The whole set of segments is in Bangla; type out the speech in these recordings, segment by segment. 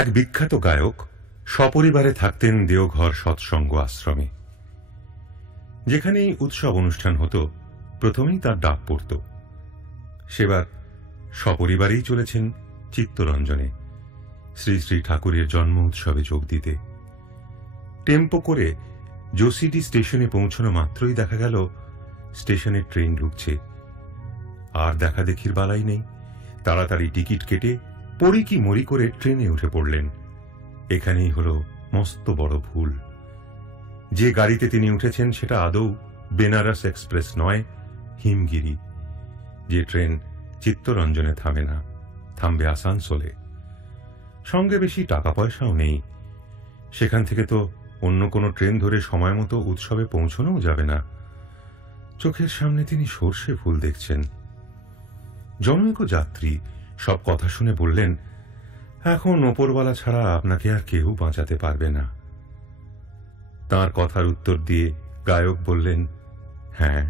এক বিখ্যাত গায়ক সপরিবারে থাকতেন দেওঘর সৎসঙ্গ আশ্রমে। যেখানেই উৎসব অনুষ্ঠান হতো প্রথমেই তার ডাক পড়ত। সেবার সপরিবারেই চলেছেন চিত্তরঞ্জনে শ্রী শ্রী ঠাকুরের জন্ম উৎসবে যোগ দিতে। টেম্পো করে জোসিডি স্টেশনে পৌঁছানো মাত্রই দেখা গেল স্টেশনে ট্রেন ঢুকছে। আর দেখা দেখির বালাই নেই, তাড়াতাড়ি টিকিট কেটে পড়ি কি মরি করে ট্রেনে উঠে পড়লেন। এখানেই হল মস্ত বড় ভুল। যে গাড়িতে তিনি উঠেছেন সেটা আদৌ বেনারস এক্সপ্রেস নয়, হিমগিরি। যে ট্রেন চিত্তরঞ্জনে থামে না, থামবে আসানসোলে। সঙ্গে বেশি টাকা পয়সাও নেই। সেখান থেকে তো অন্য কোনো ট্রেন ধরে সময় মতো উৎসবে পৌঁছানোও যাবে না। চোখের সামনে তিনি সর্ষে ফুল দেখছেন। জনৈক যাত্রী সব কথা শুনে বললেন, এখন ওপরওয়ালা ছাড়া আপনাকে আর কেউ বাঁচাতে পারবে না। তাঁর কথার উত্তর দিয়ে গায়ক বললেন, হ্যাঁ,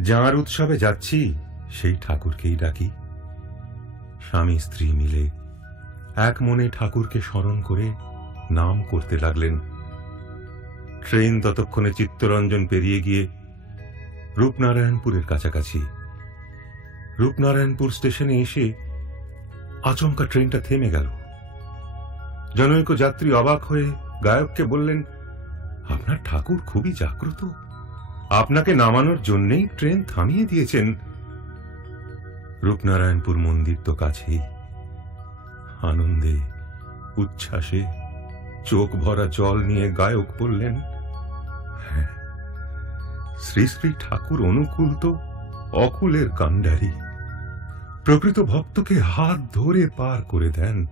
যাঁর উৎসবে যাচ্ছি সেই ঠাকুরকেই ডাকি। স্বামী স্ত্রী মিলে এক মনে ঠাকুরকে স্মরণ করে নাম করতে লাগলেন। ট্রেন ততক্ষণে চিত্তরঞ্জন পেরিয়ে গিয়ে রূপনারায়ণপুরের কাছাকাছি। রূপনারায়ণপুর স্টেশনে এসে আচমকা ট্রেনটা থেমে গেল। জনৈক যাত্রী অবাক হয়ে গায়ককে বললেন, আপনার ঠাকুর খুবই জাগ্রত, আপনাকে নামানোর জন্যেই ট্রেন থামিয়ে দিয়েছেন। রূপনারায়ণপুর মন্দির তো কাছেই। আনন্দে উচ্ছ্বাসে চোখ ভরা জল নিয়ে গায়ক বললেন, হ্যাঁ, শ্রী শ্রী ঠাকুর অনুকূল তো অকুলের কাণ্ডারি। প্রকৃত ভক্তকে হাত ধরে পার করে দেন।